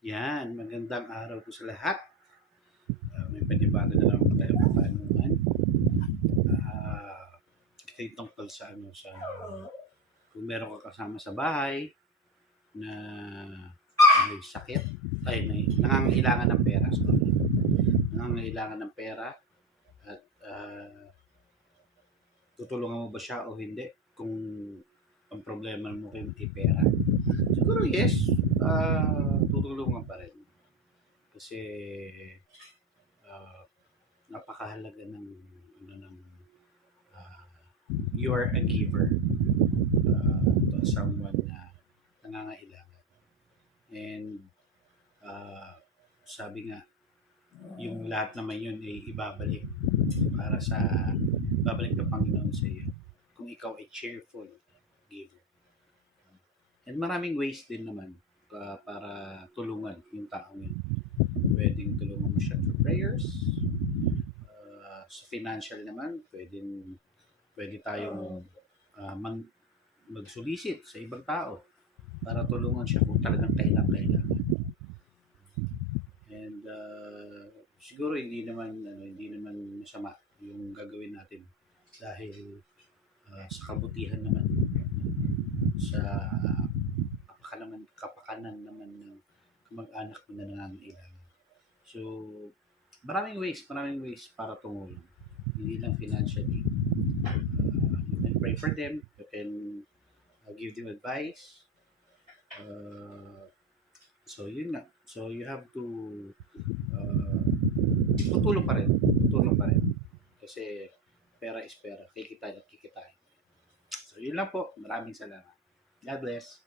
Yan, magandang araw po sa lahat. May panibago na naman po tayo katanungan. Ito yung tungkol sa kung meron ka kasama sa bahay na may sakit, may nangangailangan ng pera. Sorry. Nangangailangan ng pera at tutulungan mo ba siya o hindi kung ang problema mo kayo may pera? Siguro yes, tutulungan pa rin. Kasi uh, napakahalaga ng uh, you are a giver to someone na nangangailangan. And sabi nga, yung lahat naman yun ay ibabalik babalik ng Panginoon sa iyo kung ikaw ay cheerful giver. And maraming ways din naman para tulungan yung taong yun. Pwedeng tulungan mo siya through prayers. Sa financial naman, pwede tayong magsulisit sa ibang tao para tulungan siya kung talagang kailangan. And siguro hindi naman masama yung gagawin natin dahil sa kabutihan naman, sa kapakanan naman ng kamag-anak mo na nangangailangan. So maraming ways para tumulong, hindi lang financially. You can pray for them, you can give them advice. So yun nga, so you have to tutulong pa rin kasi pera is pera, kikitain at kikitain. So yun lang po, maraming salamat. God bless.